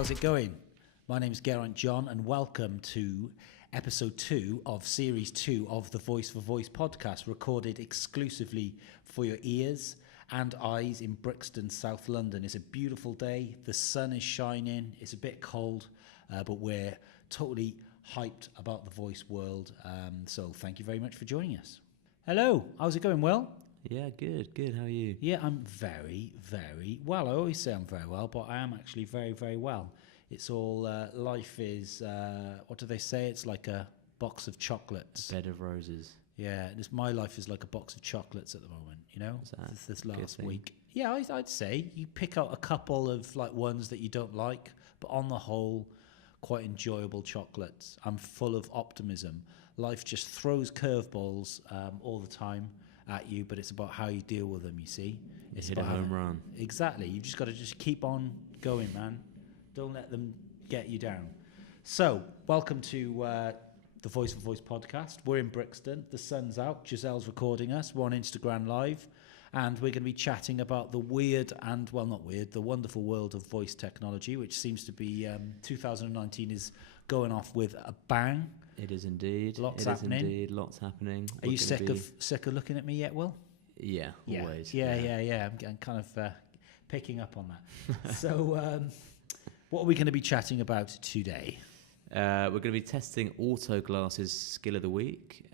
How's it going? My name's Geraint John, and welcome to episode 2 of series 2 of the Voice for Voice podcast, recorded exclusively for your ears and eyes in Brixton, South London. It's a beautiful day. The sun is shining. It's a bit cold, but we're totally hyped about the voice world. So thank you very much for joining us. Hello. How's it going? Well? Yeah, good. How are you? Yeah, I'm very, very well. I always say I'm very well, but I am actually very, very well. It's all, life is, what do they say? It's like a box of chocolates. A bed of roses. Yeah, my life is like a box of chocolates at the moment, you know, this last week. Yeah, I'd say you pick out a couple of like ones that you don't like, but on the whole, quite enjoyable chocolates. I'm full of optimism. Life just throws curveballs all the time at you, but it's about how you deal with them, you see. It's hit a home run. Exactly. You've just got to just keep on going, man. Don't let them get you down. So, welcome to the Voice for Voice podcast. We're in Brixton. The sun's out. Giselle's recording us. We're on Instagram Live. And we're going to be chatting about the weird and, well, not weird, the wonderful world of voice technology, which seems to be 2019 is going off with a bang. It is indeed. Lots happening. Lots happening. Are you sick of looking at me yet, Will? Yeah, always. Yeah. I'm kind of picking up on that. So, what are we going to be chatting about today? We're going to be testing Autoglass's Skill of the Week.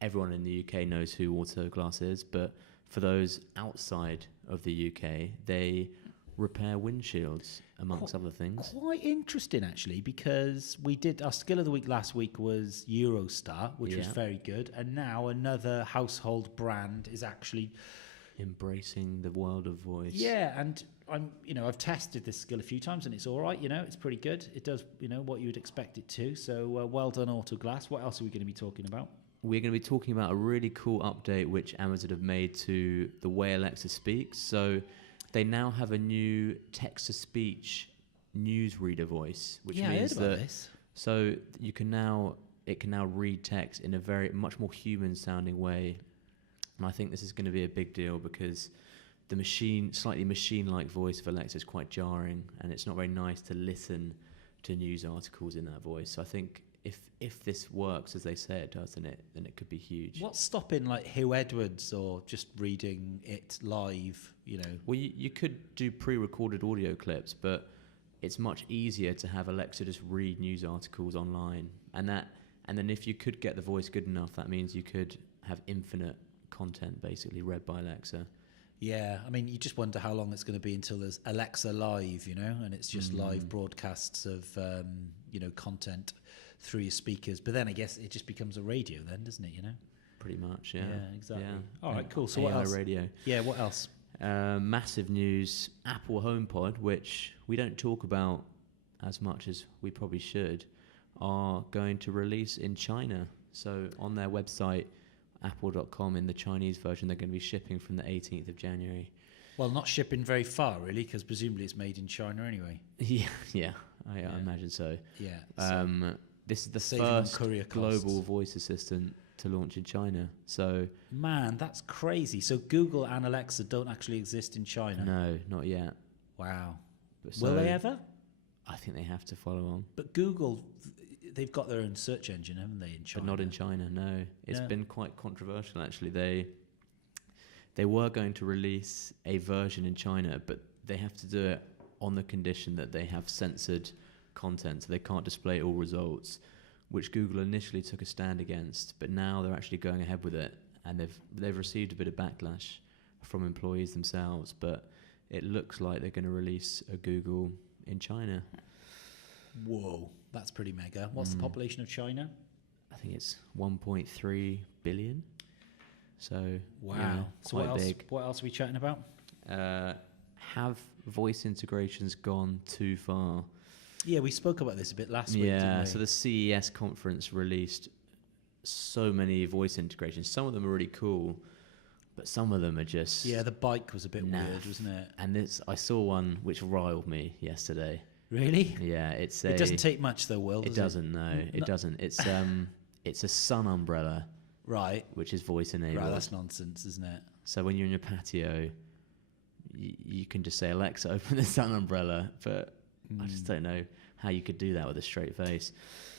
Everyone in the UK knows who Autoglass is, but for those outside of the UK, they repair windshields, amongst other things. Quite interesting, actually, because we did our Skill of the Week last week was Eurostar, which was very good, and now another household brand is actually embracing the world of voice. Yeah, and I've tested this skill a few times, and it's all right. It's pretty good. It does, what you would expect it to. So well done, Autoglass. What else are we going to be talking about? We're going to be talking about a really cool update which Amazon have made to the way Alexa speaks. So they now have a new text-to-speech newsreader voice, which means that this. So it can now read text in a much more human-sounding way. And I think this is going to be a big deal because the slightly machine-like voice of Alexa is quite jarring, and it's not very nice to listen to news articles in that voice. So I think if this works as they say it does, then it could be huge. What's stopping like Hugh Edwards or just reading it live? Well, you could do pre-recorded audio clips, but it's much easier to have Alexa just read news articles online, and then if you could get the voice good enough, that means you could have infinite content basically read by Alexa. Yeah, I mean, you just wonder how long it's going to be until there's Alexa Live, and it's just live broadcasts of, content through your speakers. But then I guess it just becomes a radio then, doesn't it, Pretty much, yeah. Yeah, exactly. Yeah. All right, cool. So AI what else? radio. Yeah, what else? Massive news, Apple HomePod, which we don't talk about as much as we probably should, are going to release in China. So on their website, apple.com, in the Chinese version, they're going to be shipping from the 18th of January. Well, not shipping very far, really, because presumably it's made in China anyway. Yeah, I imagine so. Yeah. This is the first global voice assistant to launch in China. So, man, that's crazy. So Google and Alexa don't actually exist in China? No, not yet. Wow. Will they ever? I think they have to follow on. But Google, they've got their own search engine, haven't they, in China? But not in China, no. It's been quite controversial, actually. They were going to release a version in China, but they have to do it on the condition that they have censored content, so they can't display all results, which Google initially took a stand against, but now they're actually going ahead with it, and they've received a bit of backlash from employees themselves, but it looks like they're going to release a Google in China. Whoa, that's pretty mega. What's the population of China? I think it's 1.3 billion. So, wow. So quite big. What else are we chatting about? Have voice integrations gone too far? Yeah, we spoke about this a bit last week, didn't we? So the CES conference released so many voice integrations. Some of them are really cool, but some of them are just... Yeah, the bike was a bit weird, wasn't it? And I saw one which riled me yesterday. Really? Yeah, it doesn't take much though, Will, does it? Doesn't, no. It doesn't. It's a sun umbrella. Right. Which is voice enabled. Right, that's nonsense, isn't it? So when you're in your patio, you can just say, Alexa, open the sun umbrella, but I just don't know how you could do that with a straight face.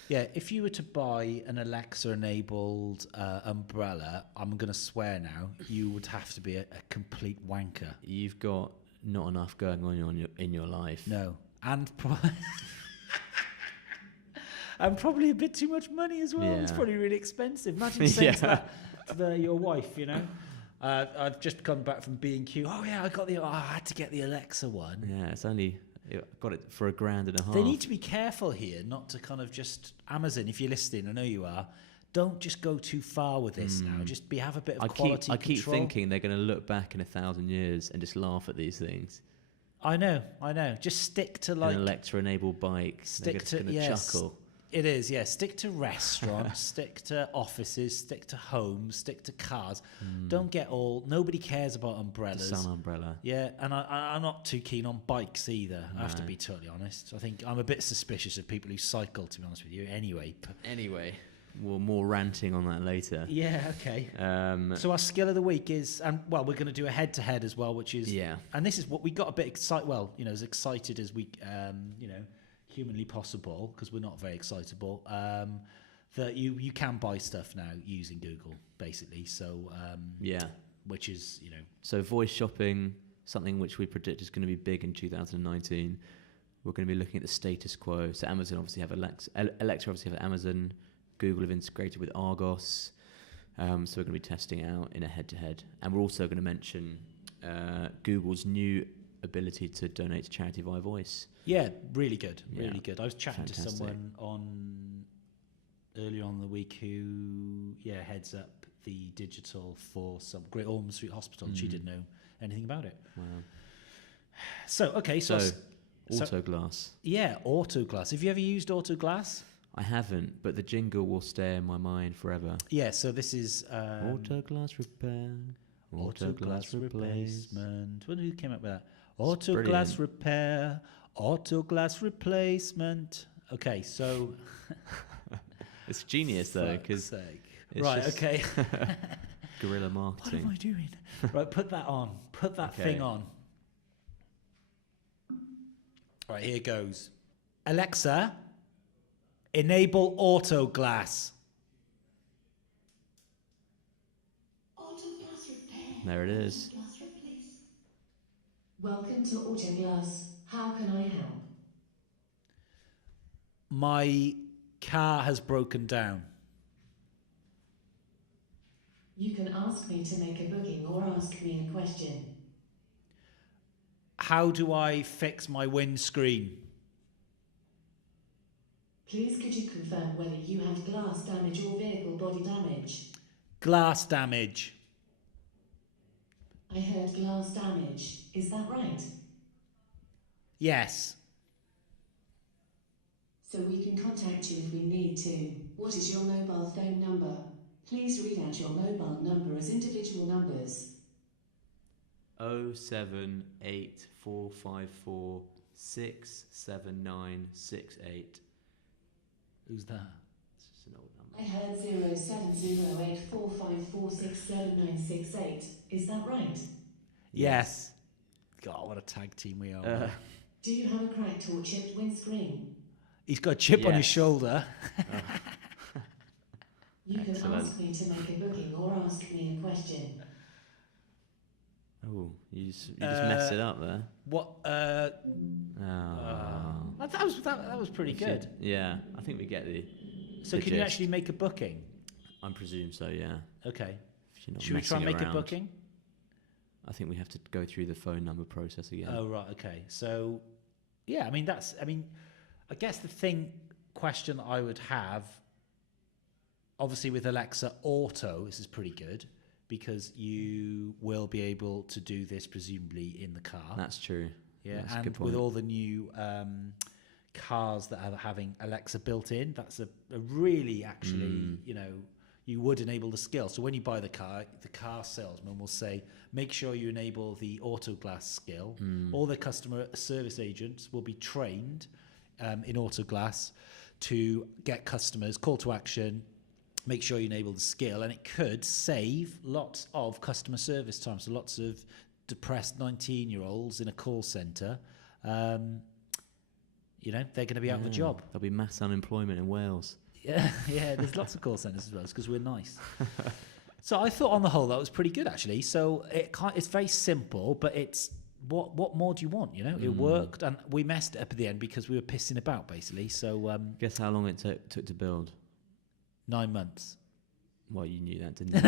Yeah, if you were to buy an Alexa-enabled umbrella, I'm going to swear now, you would have to be a complete wanker. You've got not enough going on in your life. No, and and probably a bit too much money as well. Yeah. It's probably really expensive. Imagine saying that to your wife, you know. I've just come back from B&Q. Oh yeah, I had to get the Alexa one. Yeah, got it for $1,500. They need to be careful here, not to kind of just Amazon. If you're listening, I know you are. Don't just go too far with this now. Just have a bit of quality control. I keep thinking they're going to look back in 1,000 years and just laugh at these things. I know. Just stick to an Alexa-enabled bike. Stick to chuckle. It is, yeah. Stick to restaurants, stick to offices, stick to homes, stick to cars. Don't get nobody cares about umbrellas. The sun umbrella. Yeah, and I'm not too keen on bikes either, I have to be totally honest. I think I'm a bit suspicious of people who cycle, to be honest with you, anyway. Well, more ranting on that later. Yeah, okay. So our skill of the week is, we're going to do a head-to-head as well, which is... Yeah. And this is what we got a bit excited, as excited as we, humanly possible, because we're not very excitable, that you can buy stuff now using Google, basically. So, which is, So voice shopping, something which we predict is going to be big in 2019. We're going to be looking at the status quo. So Amazon obviously have Alexa obviously have Amazon. Google have integrated with Argos. So we're going to be testing out in a head-to-head. And we're also going to mention Google's new ability to donate to charity via voice. Yeah, really good. Really good. I was chatting to someone earlier on in the week who heads up the digital for some Great Ormond Street Hospital, and she didn't know anything about it. Wow. So Autoglass. Yeah, Autoglass. Have you ever used Autoglass? I haven't, but the jingle will stay in my mind forever. Yeah, so this is... Autoglass repair. Autoglass replacement. Who came up with that? Autoglass repair. Autoglass replacement. Okay, so... It's genius, though, because... Right, okay. Guerrilla marketing. What am I doing? Right, put that on. Put that thing on. Right, here goes. Alexa, enable Autoglass. Autoglass repair. There it is. Autoglass replace. Welcome to Autoglass. How can I help? My car has broken down. You can ask me to make a booking or ask me a question. How do I fix my windscreen? Please could you confirm whether you have glass damage or vehicle body damage? Glass damage. I heard glass damage. Is that right? Yes. So we can contact you if we need to. What is your mobile phone number? Please read out your mobile number as individual numbers. 07845467968. Who's that? It's just an old number. I heard 0708445467968. Is that right? Yes. God, what a tag team we are. Do you have a cracked or chipped windscreen? He's got a chip on his shoulder. You can Excellent. ask me to make a booking or ask me a question. Oh, you just messed it up there. What? Oh. That was pretty good. Yeah, I think we get the. So the can you gist. actually make a booking? I presume so. Yeah. Okay. If you're not Should we try and messing make a around. booking? I think we have to go through the phone number process again. Oh right. Okay. So, yeah. I guess the question I would have, obviously with Alexa Auto, this is pretty good because you will be able to do this presumably in the car. That's true. Yeah, That's a and good point. with all the new cars that are having Alexa built in, that's a really actually, you would enable the skill. So when you buy the car salesman will say, make sure you enable the Autoglass skill. All the customer service agents will be trained in Autoglass to get customers, call to action, make sure you enable the skill, and it could save lots of customer service time. So lots of depressed 19-year-olds in a call centre they're going to be out of a job. There'll be mass unemployment in Wales. Yeah, there's lots of call centres as well because we're nice. So I thought on the whole that was pretty good actually. So it's very simple, but it's what more do you want? It worked, and we messed it up at the end because we were pissing about basically. So guess how long it took to build? 9 months. Well, you knew that, didn't you?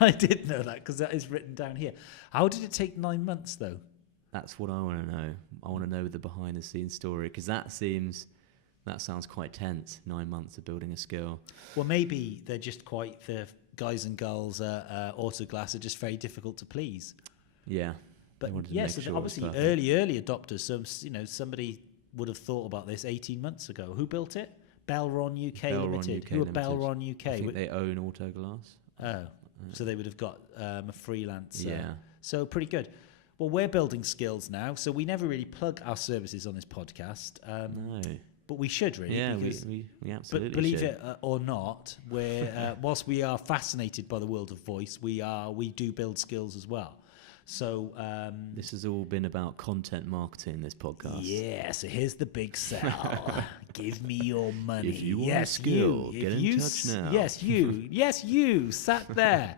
I did know that because that is written down here. How did it take 9 months though? That's what I want to know. I want to know the behind the scenes story because that sounds quite tense. 9 months of building a skill. Well, maybe they're just the guys and girls Autoglass are just very difficult to please. Yeah. But yes, obviously early adopters. So somebody would have thought about this 18 months ago. Who built it? Belron UK Limited. Who are Belron UK? I think they own Autoglass. Oh, so they would have got a freelance. Yeah. So pretty good. Well, we're building skills now, so we never really plug our services on this podcast. No. But we should really. Yeah, we absolutely But believe should. it or not, we're whilst we are fascinated by the world of voice, we do build skills as well. So this has all been about content marketing, this podcast. Yeah, so here's the big sell. Give me your money. If you want a skill, get in touch now. Yes, you. Yes, you. Sat there.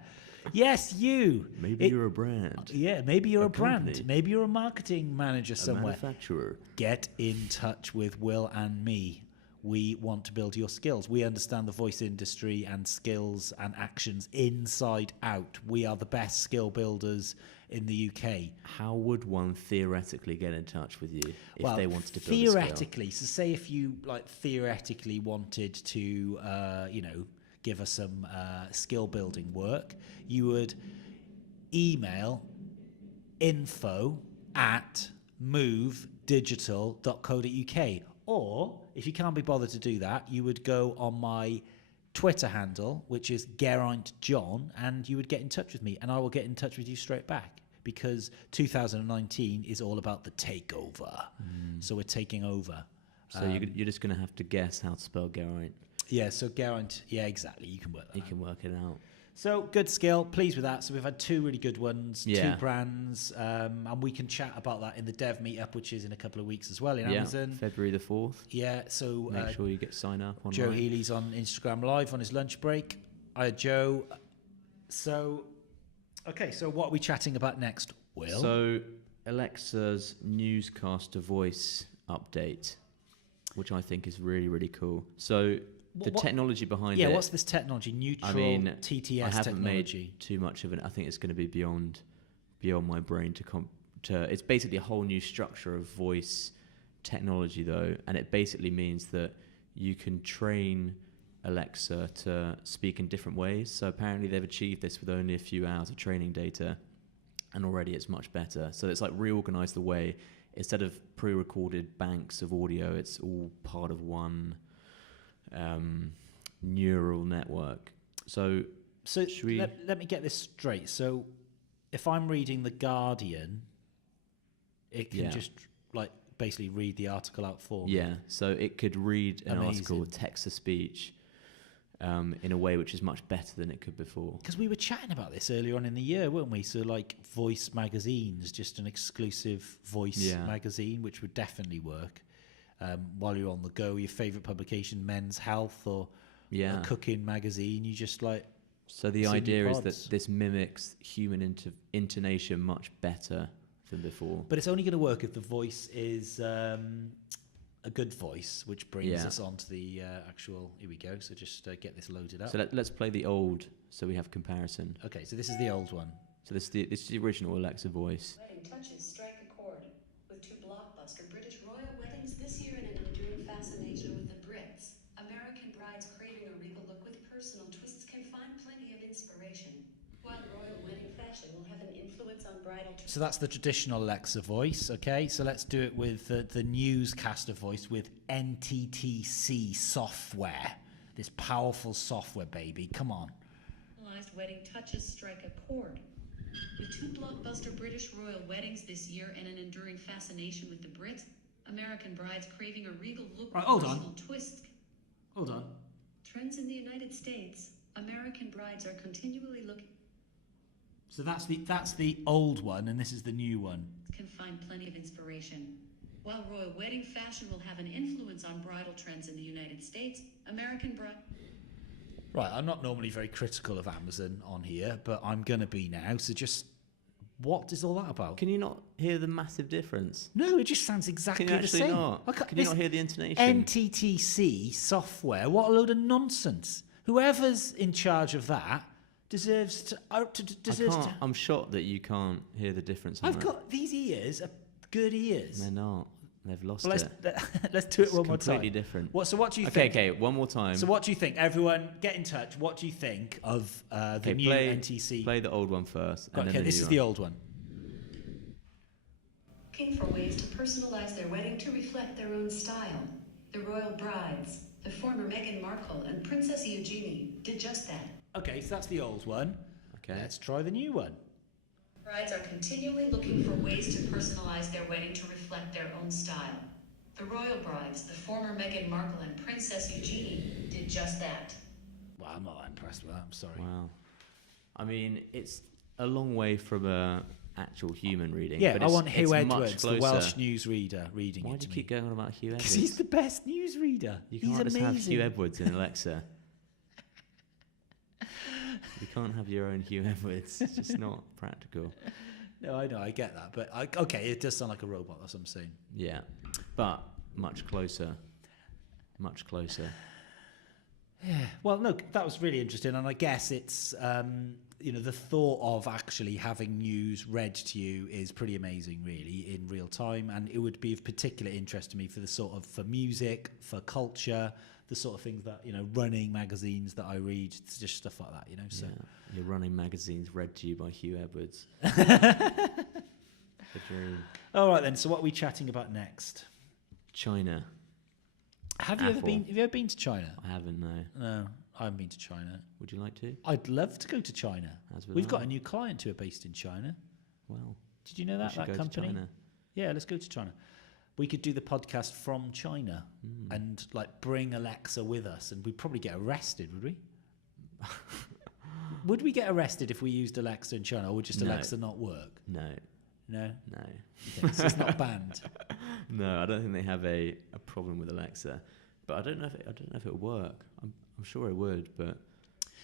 Yes, you. Maybe you're a brand. Yeah, maybe you're a brand. company. Maybe you're a marketing manager somewhere. A manufacturer. Get in touch with Will and me. We want to build your skills. We understand the voice industry and skills and actions inside out. We are the best skill builders in the UK. How would one theoretically get in touch with you if they wanted to build a skill? Theoretically, so say if you theoretically wanted to, give us some skill building work, you would email info@movedigital.co.uk. Or if you can't be bothered to do that, you would go on my Twitter handle, which is Geraint John, and you would get in touch with me, and I will get in touch with you straight back because 2019 is all about the takeover. So we're taking over. So you're just going to have to guess how to spell Geraint. Yeah, so Geraint, yeah, exactly. You can work that You out. can work it out. So good skill, pleased with that. So we've had 2 really good ones, Yeah. 2 brands, and we can chat about that in the dev meetup, which is in a couple of weeks as well in Amazon. February the 4th. Yeah, so Make sure you sign up online. Joe Healy's on Instagram Live on his lunch break. I had Joe. So, okay, so what are we chatting about next, Will? So Alexa's Newscaster voice update, which I think is really, really cool. So the technology behind it. Yeah, what's this technology? Neutral TTS I haven't technology. made too much of it. I think it's going to be beyond my brain to. It's basically a whole new structure of voice technology, though, and it basically means that you can train Alexa to speak in different ways. So apparently they've achieved this with only a few hours of training data, and already it's much better. So it's reorganized the way, instead of pre-recorded banks of audio, it's all part of one neural network. So let me get this straight. So if I'm reading The Guardian, it can just basically read the article out for me. Yeah, so it could read an Amazing. article, text to speech, in a way which is much better than it could before. Because we were chatting about this earlier on in the year, weren't we? So Voice Magazine's just an exclusive voice magazine, which would definitely work. While you're on the go, your favourite publication, Men's Health or a cooking magazine, you just So the idea is that this mimics human intonation much better than before. But it's only going to work if the voice is a good voice, which brings us on to the actual. Here we go. So just get this loaded up. So let's play the old, so we have comparison. Okay, so this is the old one. So this is the original Alexa voice. Wedding touches strike a chord with 2 blockbuster British royal weddings this year and an enduring fascination with the Brits. American brides craving a regal look with personal twists can find plenty of inspiration. While royal wedding fashion will have an influence on bridal. So that's the traditional Alexa voice. Okay, so let's do it with the Newscaster voice with NTTC software. This powerful software, baby. Come on. Wedding touches strike a chord. With 2 blockbuster British royal weddings this year and an enduring fascination with the Brits, American brides craving a regal look with personal twist. Hold on. Trends in the United States, American brides are continually looking. So that's the old one, and this is the new one. Can find plenty of inspiration. While royal wedding fashion will have an influence on bridal trends in the United States, American Right, I'm not normally very critical of Amazon on here, but I'm going to be now. So just, what is all that about? Can you not hear the massive difference? No, it just sounds exactly Can you the actually same. not? Can you not hear the intonation? NTTC software, what a load of nonsense. Whoever's in charge of that deserves to... I'm shocked that you can't hear the difference. I've got... These ears are good ears. They're not. They've lost Well, it. let's do it one more time. Completely different. So what do you think? Okay, one more time. So what do you think? Everyone, get in touch. What do you think of the new NTC? Play the old one first. And Okay, then this is the old one. looking for ways to personalize their wedding to reflect their own style. The royal brides, the former Meghan Markle and Princess Eugenie, did just that. Okay, so that's the old one. Okay. Let's try the new one. Brides are continually looking for ways to personalize their wedding to reflect their own style. The royal brides, the former Meghan Markle and Princess Eugenie, did just that. Well, I'm not that impressed with that. I'm sorry. Wow. I mean, it's a long way from a actual human reading. Yeah, but I it's, want Hugh it's much Edwards, the closer. Welsh newsreader, reading Why it do to you me. keep going on about Hugh Edwards? Because he's the best newsreader. You He's can't just amazing. have Hugh Edwards in Alexa. You can't have your own Hugh Edwards. It's just not practical. No, I know, I get that. But, okay, it does sound like a robot, that's what I'm saying. Yeah, but much closer. Much closer. Yeah. Well, no, that was really interesting. And I guess it's, the thought of actually having news read to you is pretty amazing, really, in real time. And it would be of particular interest to me for music, for culture, the sort of things that, running magazines that I read, it's just stuff like that, so. Yeah. Your running magazines read to you by Hugh Edwards. The dream. All right, then. So what are we chatting about next? China. Have you ever been to China? I haven't, no. No, I haven't been to China. Would you like to? I'd love to go to China. As would We've I. got a new client who are based in China. Well, Did you know we that should go company? to China. Yeah, let's go to China. We could do the podcast from China and bring Alexa with us, and we'd probably get arrested, would we? Would we get arrested if we used Alexa in China, or would just No. Alexa not work? No. No, No. okay, so it's not banned. No, I don't think they have a problem with Alexa, but I don't know if it would work. I'm sure it would, but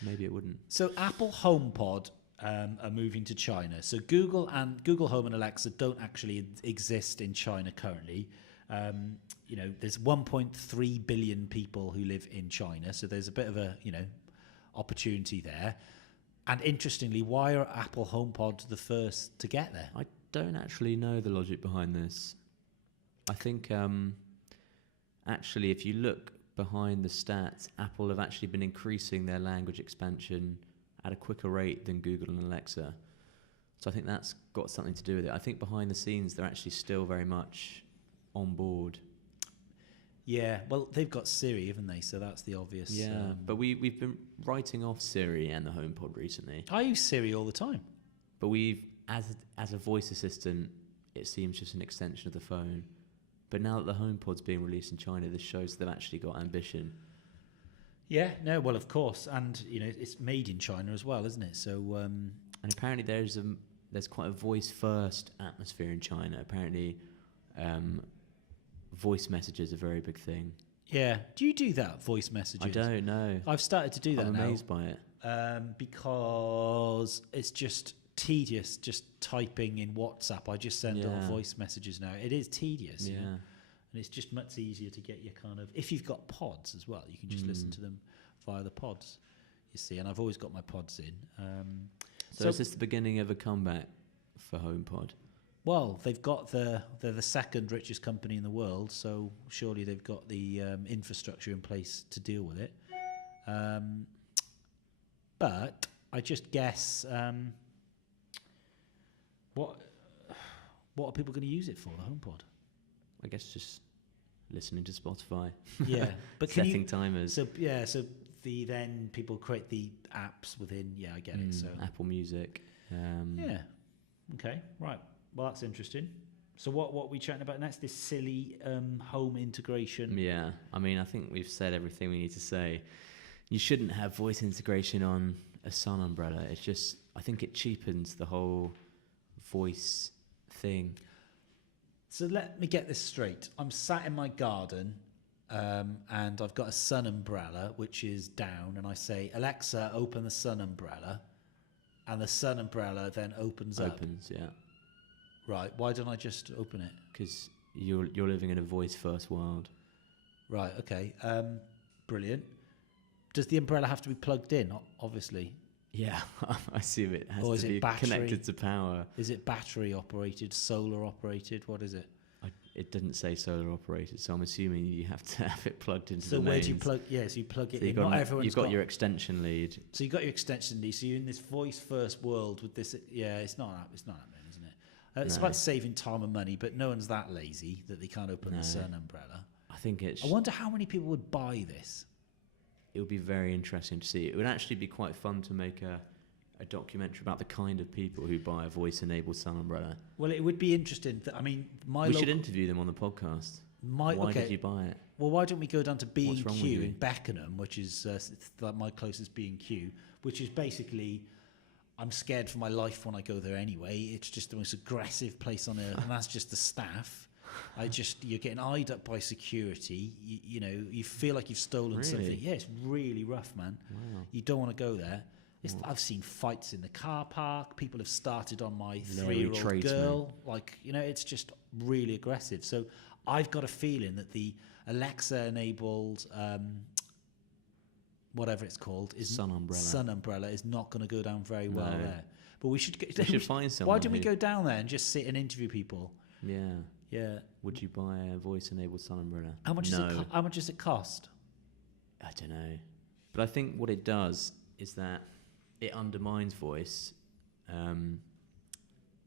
maybe it wouldn't. So Apple HomePod are moving to China. So Google Home and Alexa don't actually exist in China currently. There's 1.3 billion people who live in China, so there's a bit of a opportunity there. And interestingly, why are Apple HomePod the first to get there? I don't actually know the logic behind this. I think actually, if you look behind the stats, Apple have actually been increasing their language expansion at a quicker rate than Google and Alexa. So I think that's got something to do with it. I think behind the scenes, they're actually still very much on board. Yeah, well, they've got Siri, haven't they? So that's the obvious. Yeah, but we've been writing off Siri and the HomePod recently. I use Siri all the time. But as a voice assistant, it seems just an extension of the phone. But now that the HomePod's being released in China, this shows they've actually got ambition. Yeah, no, well, of course, and it's made in China as well, isn't it? So, and apparently there's quite a voice-first atmosphere in China. Apparently, voice messages are a very big thing. yeah, do you do that, voice messages? I don't know. I've started to do that I'm now. amazed by it. Because it's just tedious, just typing in WhatsApp. I just send little Yeah. voice messages now. It is tedious, Yeah. and it's just much easier to get your if you've got pods as well, you can just listen to them via the pods, you see, and I've always got my pods in. So is this the beginning of a comeback for HomePod? Well, they're the second richest company in the world, so surely they've got the infrastructure in place to deal with it. But I just guess, what are people going to use it for, the HomePod? I guess just listening to Spotify. Yeah, but setting timers. So then people create the apps within. Yeah, I get it. So Apple Music. yeah, okay, right. Well, that's interesting. So what are we chatting about next? This silly home integration. Yeah, I mean, I think we've said everything we need to say. You shouldn't have voice integration on a sun umbrella. It's just, I think it cheapens the whole voice thing. So let me get this straight. I'm sat in my garden, and I've got a sun umbrella, which is down, and I say, Alexa, open the sun umbrella. And the sun umbrella then opens up. Opens, yeah. Right. Why don't I just open it? Because you're living in a voice-first world. Right. Okay. Brilliant. Does the umbrella have to be plugged in? Obviously. Yeah, I assume it has Or is to it be battery? connected to power. Is it battery operated, solar operated? What is it? It didn't say solar operated, so I'm assuming you have to have it plugged into So the where mains. do you plug? Yeah, so you plug it So in. Not everyone's you've got your extension lead. So you got your extension lead. So you're in this voice first world with this. Yeah, it's not happening, isn't it? It's No. about saving time and money, but no one's that lazy that they can't open the sun umbrella. I think it's. I wonder how many people would buy this. It would be very interesting to see. It would actually be quite fun to make a documentary about the kind of people who buy a voice-enabled sun umbrella. Well, it would be interesting. I mean, We should interview them on the podcast. Why did you buy it? Well, why don't we go down to What's wrong with B&Q you? in Beckenham, which is like my closest B&Q, which is basically, I'm scared for my life when I go there anyway. It's just the most aggressive place on earth, and that's just the staff. You're getting eyed up by security. You know, you feel like you've stolen something. Yeah, it's really rough, man. Wow. You don't want to go there. I've seen fights in the car park. People have started on my Very 3-year-old tradesmen. girl. Like, you know, it's just really aggressive. So I've got a feeling that the Alexa-enabled, whatever it's called, Sun umbrella is not going to go down very well No. there. But we should find someone. Why don't we go down there and just sit and interview people? Yeah. Yeah. Would you buy a voice-enabled sun umbrella? How much how much does it cost? I don't know. But I think what it does is that it undermines voice,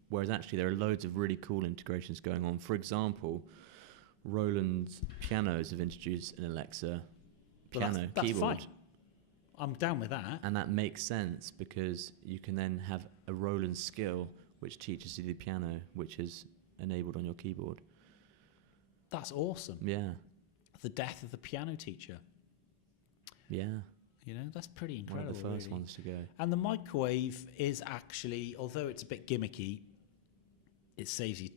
whereas actually there are loads of really cool integrations going on. For example, Roland's pianos have introduced an Alexa piano that's keyboard. fine. I'm down with that. And that makes sense because you can then have a Roland skill which teaches you the piano, which is enabled on your keyboard. That's awesome. Yeah. The death of the piano teacher. Yeah. You know, that's pretty incredible. One of the first really. ones to go. And the microwave is actually, although it's a bit gimmicky, it saves you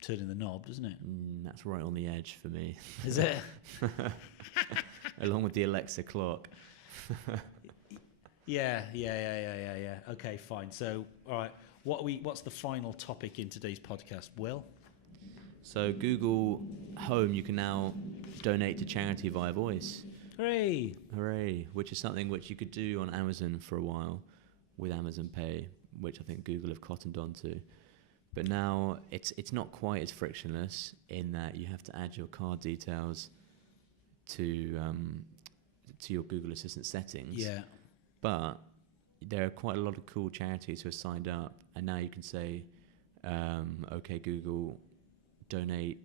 turning the knob, doesn't it? That's right on the edge for me. Is it? Along with the Alexa clock. Yeah. Okay, fine. So, all right. What's the final topic in today's podcast, Will? So Google Home, you can now donate to charity via voice. Hooray! Hooray! Which is something which you could do on Amazon for a while with Amazon Pay, which I think Google have cottoned onto. But now it's not quite as frictionless in that you have to add your card details to your Google Assistant settings. Yeah. But there are quite a lot of cool charities who are signed up, and now you can say, "Okay, Google, donate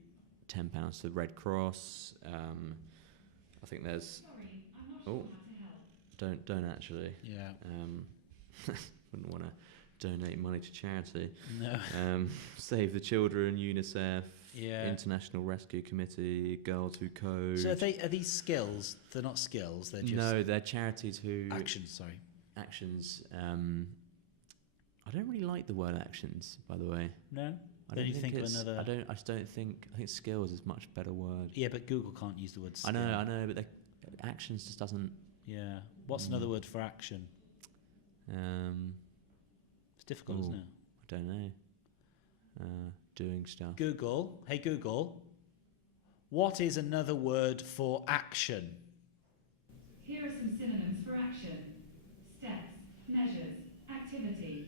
£10 to the Red Cross." I think there's. Sorry, I'm not sure how to help. Don't actually. Yeah. Wouldn't want to donate money to charity. No. Save the Children, UNICEF, Yeah. International Rescue Committee, Girls Who Code. So are these skills? They're not skills. They're just No, they're charities who actions. Sorry. actions. I don't really like the word actions, by the way. No. I Then don't you think think of it's. another. I just don't think. I think skills is a much better word. Yeah, but Google can't use the word. I Skill. know, but actions just doesn't. Yeah. What's another word for action? It's difficult, isn't it? I don't know. Doing stuff. Google. Hey Google. What is another word for action? Here are some synonyms for action. Steps, measures, activity.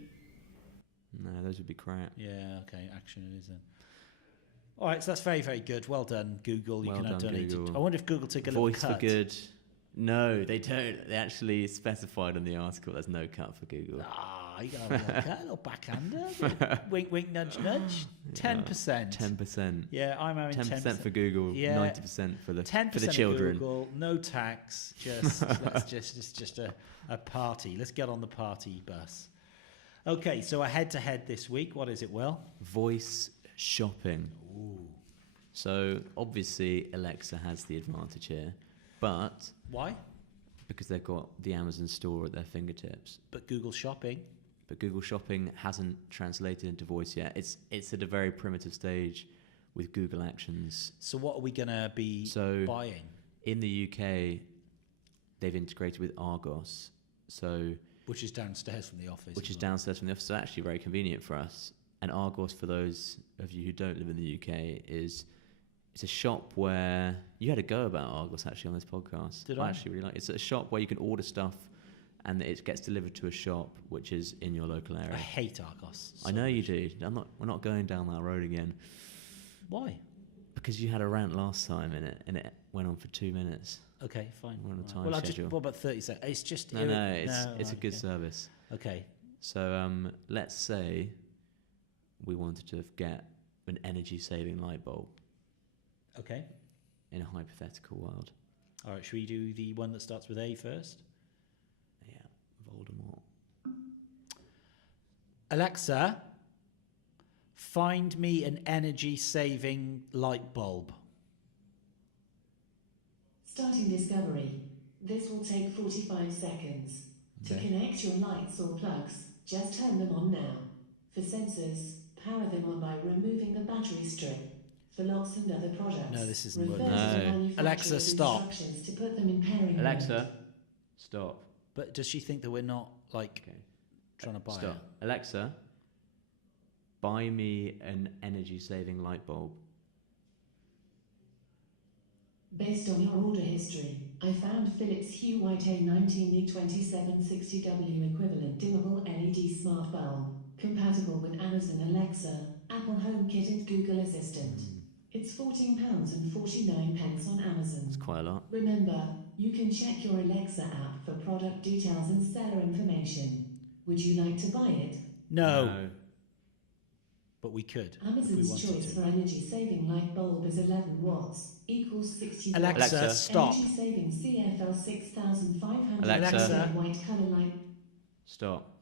No, those would be crap. Yeah. Okay. Action it is then. All right. So that's very, very good. Well done, Google. You Well can done, donate. Google. I wonder if Google take a Voice little cut. for good. No, they don't. They actually specified in the article there's no cut for Google. Ah, you got a little cut, a little backhander. Wink, wink, nudge, nudge. 10%. 10%. Yeah, I'm having 10% for Google. Yeah. 90% for the 10% for the children. Google, no tax. Just just a party. Let's get on the party bus. Okay, so a head-to-head this week. What is it, Will? Voice shopping. Ooh. So obviously Alexa has the advantage here, but Why? because they've got the Amazon store at their fingertips. But Google Shopping. But Google Shopping hasn't translated into voice yet. It's at a very primitive stage with Google Actions. So what are we going to be buying? In the UK, they've integrated with Argos, which is downstairs from the office. So actually very convenient for us. And Argos, for those of you who don't live in the UK, it's a shop where you had a go about Argos actually on this podcast. Did I? I actually really like it. It's a shop where you can order stuff and it gets delivered to a shop which is in your local area. I hate Argos. I know you do. We're not going down that road again. Why? Because you had a rant last time and it went on for 2 minutes. Okay, fine. We're on a time schedule. What about 30 seconds? It's just... It's a good service. Okay. So let's say we wanted to get an energy-saving light bulb. Okay. In a hypothetical world. All right, should we do the one that starts with A first? Yeah, Voldemort. Alexa, find me an energy-saving light bulb. Starting discovery. This will take 45 seconds. To connect your lights or plugs, just turn them on now. For sensors, power them on by removing the battery strip. For locks and other products, no, this isn't refer working. to the No. manufacturer's Alexa, stop. instructions to put them in pairing mode. Alexa, stop. But does she think that we're not, trying to buy Stop. it? Alexa, buy me an energy-saving light bulb. Based on your order history, I found Philips Hue White A19 E2760W equivalent dimmable LED smart bulb, compatible with Amazon Alexa, Apple HomeKit and Google Assistant. It's £14.49 on Amazon. That's quite a lot. Remember, you can check your Alexa app for product details and seller information. Would you like to buy it? No. But we could if we Amazon's wanted choice to. for energy-saving light bulb is 11 watts, equals 60 Alexa, Alexa. stop. Energy-saving CFL 6500 Alexa. white colour light. Stop.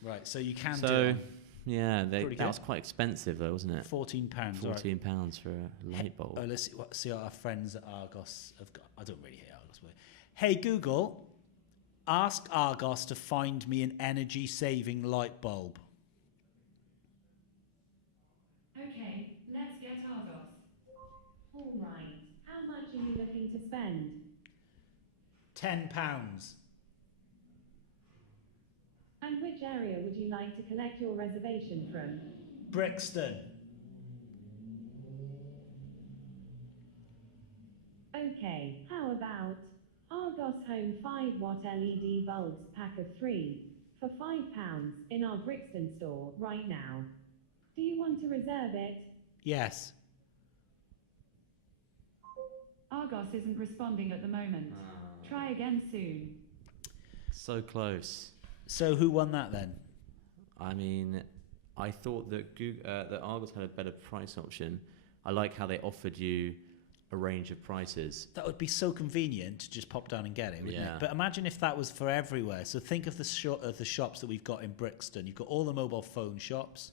Right, so you can So, do it. yeah, Pretty that good. was quite expensive though, wasn't it? £14. £14 for a light bulb. Let's see what our friends at Argos have got. I don't really hate Argos. But hey, Google, ask Argos to find me an energy-saving light bulb. Okay, let's get Argos. All right. How much are you looking to spend? £10. And which area would you like to collect your reservation from? Brixton. Okay, how about Argos Home 5-watt LED bulbs pack of 3 for £5 in our Brixton store right now. Do you want to reserve it? Yes. Argos isn't responding at the moment. Try again soon. So close. So who won that then? I mean, I thought that that Argos had a better price option. I like how they offered you a range of prices. That would be so convenient to just pop down and get it, wouldn't Yeah. it? But imagine if that was for everywhere. So think of the shops that we've got in Brixton. You've got all the mobile phone shops.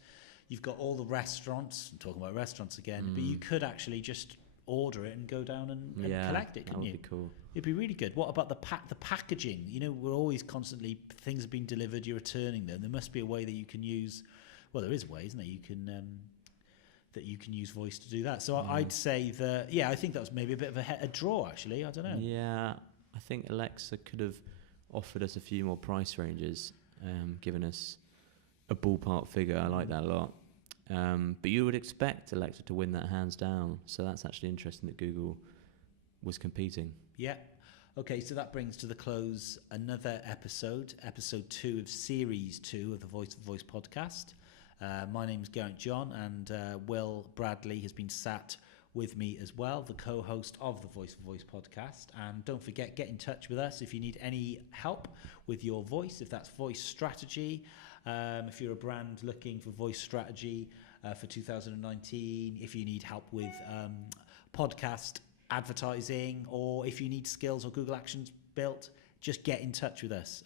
You've got all the restaurants. I'm talking about restaurants again. But you could actually just order it and go down and collect it, that couldn't would you? be cool. It'd be really good. What about the packaging? You know, we're always constantly, things have been delivered, you're returning them. There must be a way that you can use, well, there is a way, isn't there? You can, that you can use voice to do that. So I'd say that, I think that was maybe a bit of a draw, actually. I don't know. Yeah, I think Alexa could have offered us a few more price ranges, given us a ballpark figure. I like that a lot. But you would expect Alexa to win that hands down. So that's actually interesting that Google was competing. Yeah. Okay, so that brings to the close another episode 2 of Series 2 of the Voice of Voice podcast. My name is Geraint John, and Will Bradley has been sat with me as well, the co-host of the Voice of Voice podcast. And don't forget, get in touch with us if you need any help with your voice, if that's voice strategy, if you're a brand looking for voice strategy for 2019, if you need help with podcast advertising, or if you need skills or Google Actions built, just get in touch with us.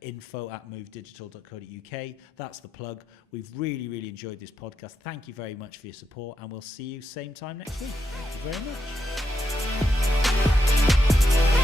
info@movedigital.co.uk. That's the plug. We've really, really enjoyed this podcast. Thank you very much for your support, and we'll see you same time next week. Thank you very much.